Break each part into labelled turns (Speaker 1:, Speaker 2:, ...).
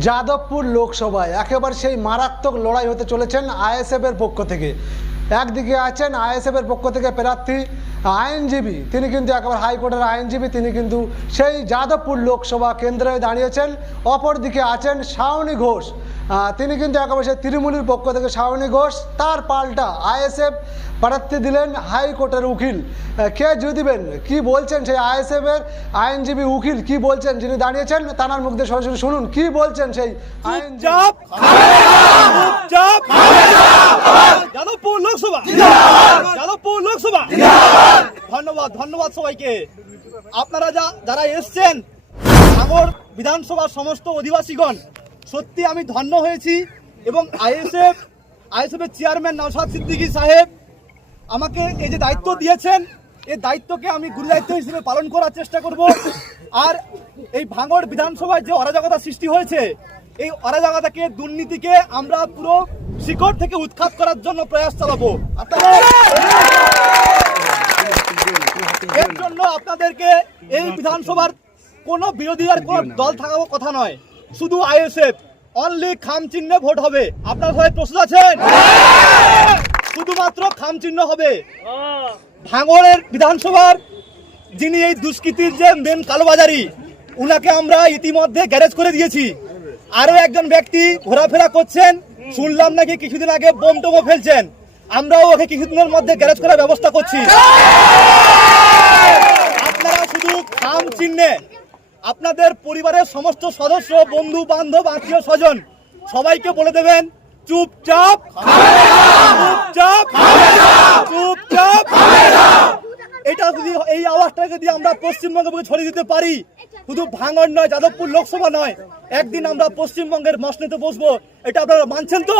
Speaker 1: যাদবপুর লোকসভায়। একেবারে সেই মারাত্মক লড়াই হতে চলেছেন আইএসএফের পক্ষ থেকে। একদিকে আছেন আইএসএফের পক্ষ থেকে প্রার্থী আইনজীবী। তিনি কিন্তু একেবারে হাইকোর্টের আইনজীবী, তিনি কিন্তু সেই যাদবপুর লোকসভা কেন্দ্রে দাঁড়িয়েছেন। অপরদিকে আছেন শাওনি ঘোষ। তিনি কিন্তু একেবারে তৃণমূলের পক্ষ থেকে শাওনী ঘোষ, তার পাল্টা আইএসএফ প্রার্থী দিলেন হাইকোর্টের উকিল। কে জিতবেন কি বলছেন সেই আইএসএফ এর আইনজীবী উকিল? কি বলছেন যিনি দাঁড়িয়েছেন? তানার মুখ দিয়ে সরাসরি শুনুন। কি বলছেন সেই
Speaker 2: ধন্যবাদ ধন্যবাদ সবাইকে। আপনারা যা যারা এসছেন ভাঙর বিধানসভার সমস্ত অধিবাসীগণ সত্যি আমি ধন্য হয়েছি এবং আইএসএফ আইএসএফের চেয়ারম্যান নওশাদ সিদ্দিকী সাহেব আমাকে এই যে দায়িত্ব দিয়েছেন, এই দায়িত্বকে আমি গুরু দায়িত্ব হিসেবে পালন করার চেষ্টা করব। আর এই ভাঙড় বিধানসভায় যে অরাজকতা সৃষ্টি হয়েছে, এই অরাজকতাকে, দুর্নীতিকে আমরা পুরো শিকড় থেকে উৎখাত করার জন্য প্রয়াস চালাবো। এর জন্য আপনাদেরকে এই বিধানসভার কোনো বিরোধী আর কোনো দল থাকার কথা নয়। শুধু আইএসএফ অনলি খাম চিহ্নে ভোট হবে। আপনার সবাই প্রস্তুত আছেন? শুধুমাত্র খাম চিহ্ন হবে। ভাঙড়ের বিধানসভার যিনি এই দুষ্কৃতির যে মেন কালোবাজারি, উনাকে আমরা ইতিমধ্যে গ্যারেজ করে দিয়েছি। আরও একজন ব্যক্তি ঘোরাফেরা করছেন। শুনলাম নাকি কিছুদিন আগে বোম টোমো ফেলছেন। আমরাও ওকে কিছুদিনের মধ্যে গ্যারেজ করার ব্যবস্থা করছি। আপনারা শুধু খাম চিহ্নে আপনাদের পরিবারের সমস্ত সদস্য, বন্ধু, বান্ধব, আত্মীয় স্বজন, সবাইকে বলে দেবেন, চুপচাপ চুপচাপ চুপচাপ। এটা যদি এই আওয়াজটাকে যদি আমরা পশ্চিমবঙ্গে ছড়িয়ে দিতে পারি, শুধু ভাঙন নয়, যাদবপুর লোকসভা নয়, একদিন আমরা পশ্চিমবঙ্গের মসনেতে বসবো, এটা আপনারা মানছেন তো?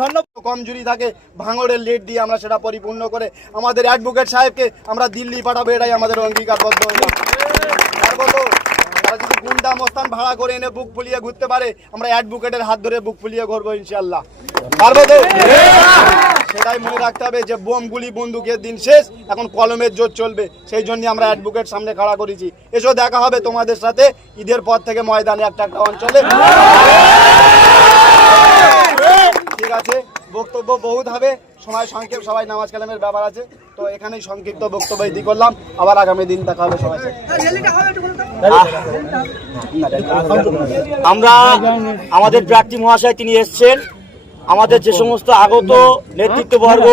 Speaker 2: ধন্যবাদ।
Speaker 3: কমজোরি থাকে, ভাঙড়ের লিড দিয়ে আমরা সেটা পরিপূর্ণ করে আমাদের অ্যাডভোকেট সাহেবকে আমরা দিল্লি পাঠাবো, এটাই আমাদের অঙ্গীকারবদ্ধ হইলাম পারব তারা যদি গুন্ডা মস্তান ভাড়া করে এনে বুক ফুলিয়ে ঘুরতে পারে, আমরা অ্যাডভোকেটের হাত ধরে বুক ফুলিয়ে ঘুরবো ইনশাল্লাহ পারব সেটাই মনে রাখতে হবে যে বোম গুলি বন্দুকের দিন শেষ, এখন কলমের জোর চলবে। সেই জন্য আমরা অ্যাডভোকেট সামনে খাড়া করেছি। এসো দেখা হবে তোমাদের সাথে ঈদের পর থেকে ময়দানে একটা একটা অঞ্চলে। ঠিক আছে, বক্তব্য বহুত হবে। সময় সংক্ষেপ সবাই নামাজ কালামের ব্যাপার আছে। তো এখানেই সংক্ষিপ্ত বক্তব্য দি করলাম। আবার আগামী দিন দেখা হবে সবাই
Speaker 2: আমরা আমাদের প্রার্থী মহাশয় তিনি এসছেন। আমাদের যে সমস্ত আগত নেতৃত্ববর্গ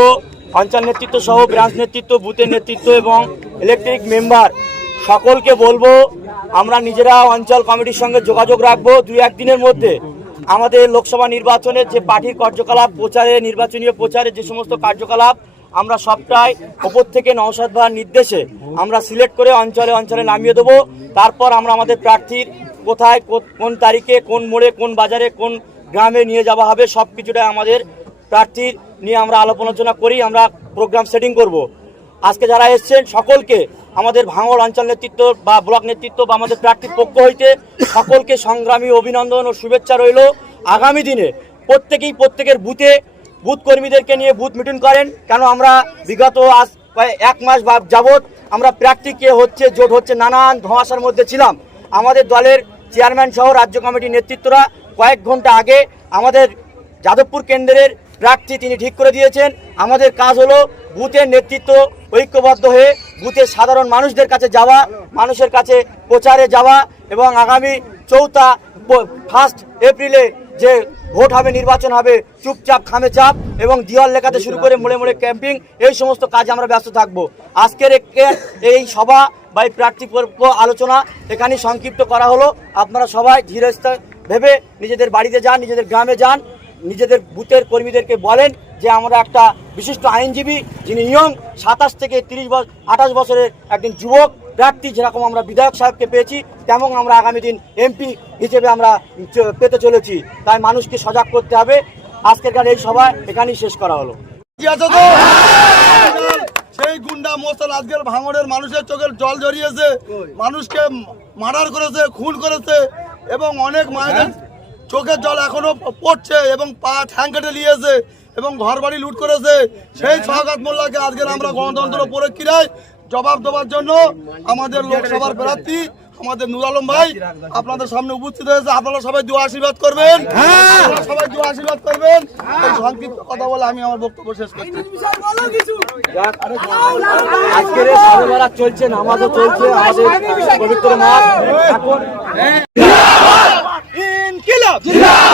Speaker 2: অঞ্চল নেতৃত্ব সহ ব্রাঞ্চ নেতৃত্ব বুথের নেতৃত্ব এবং ইলেকট্রিক মেম্বার সকলকে বলব আমরা নিজেরা অঞ্চল কমিটির সঙ্গে যোগাযোগ রাখব। দুই একদিনের মধ্যে আমাদের লোকসভা নির্বাচনের যে পার্টির কার্যকলাপ, প্রচারে নির্বাচনীয় প্রচারে যে সমস্ত কার্যকলাপ, আমরা সবটাই ওপর থেকে নওশাদ ভাইয়ের নির্দেশে আমরা সিলেক্ট করে অঞ্চলে অঞ্চলে নামিয়ে দেবো। তারপর আমরা আমাদের প্রার্থীর কোথায় কোন তারিখে, কোন মোড়ে, কোন বাজারে, কোন গ্রামে নিয়ে যাওয়া হবে সব কিছুটাই আমাদের প্রার্থীর নিয়ে আমরা আলোচনা করি, আমরা প্রোগ্রাম সেটিং করব। আজকে যারা এসছেন, সকলকে আমাদের ভাঙড় অঞ্চল নেতৃত্ব বা ব্লক নেতৃত্ব বা আমাদের প্রার্থীর পক্ষ হইতে সকলকে সংগ্রামী অভিনন্দন ও শুভেচ্ছা রইল। আগামী দিনে প্রত্যেকেই প্রত্যেকের বুথে বুথ কর্মীদেরকে নিয়ে বুথ মিটিং করেন। কেন আমরা বিগত আজ এক মাস বা যাবৎ আমরা প্রার্থী কে হচ্ছে, জোট হচ্ছে নানান ধোঁয়াশার মধ্যে ছিলাম। আমাদের দলের চেয়ারম্যান সহ রাজ্য কমিটির নেতৃত্বরা কয়েক ঘণ্টা আগে আমাদের যাদবপুর কেন্দ্রের প্রার্থী তিনি ঠিক করে দিয়েছেন। আমাদের কাজ হলো বুথের নেতৃত্ব ঐক্যবদ্ধ হয়ে বুথের সাধারণ মানুষদের কাছে যাওয়া, মানুষের কাছে প্রচারে যাওয়া এবং আগামী চৌথা ফার্স্ট এপ্রিলে যে ভোট হবে, নির্বাচন হবে, চুপচাপ খামে চাপ এবং দিওয়াল লেখাতে শুরু করে মোড়ে মোড়ে ক্যাম্পিং, এই সমস্ত কাজে আমরা ব্যস্ত থাকব। আজকের এই সভা বা এই প্রার্থী আলোচনা এখানে সংক্ষিপ্ত করা হলো। আপনারা সবাই ধীরে ভেবে নিজেদের বাড়িতে যান, নিজেদের গ্রামে যান। নিজেদের বুথের কর্মীদেরকে বলেন যে আমরা একটা বিশিষ্ট আইনজীবী যিনি ইয়ং, সাতাশ থেকে তিরিশ বছর আঠাশ বছরের একজন যুবক প্রার্থী যেরকম আমরা বিধায়ক সাহেবকে পেয়েছি, তেমন আমরা আগামী দিন এমপি হিসেবে আমরা পেতে চলেছি। তাই মানুষকে সজাগ করতে হবে। আজকের এই সভা এখানেই শেষ করা হলো।
Speaker 3: সেই গুন্ডা মোস্তান আজকের ভাঙড়ের মানুষের চোখের জল জড়িয়েছে মানুষকে মার্ডার করেছে, খুন করেছে এবং অনেক মায়েদের চোখের জল এখনও পড়ছে এবং পা ঠ্যাং কেটে নিয়েছে এবং ঘর বাড়ি লুট করেছে। সেই সহাগাত মোল্লাকে আজকের আমরা গণতন্ত্র প্রক্রিয়ায় জবাব দেওয়ার জন্য আমাদের লোকসভার প্রার্থী
Speaker 4: আমাদের নুর আলম ভাই আপনাদের সামনে উপস্থিত হয়েছে। আপনারা সবাই দোয়া আশীর্বাদ করবেন। আপনারা সবাই দোয়া আশীর্বাদ করবেন। এই সংক্ষিপ্ত কথা বলে আমি আমার বক্তব্য শেষ করছি।
Speaker 5: আজকের চলছে নামাজও চলছে আমাদের পবিত্র এখন
Speaker 4: ইনকিলাব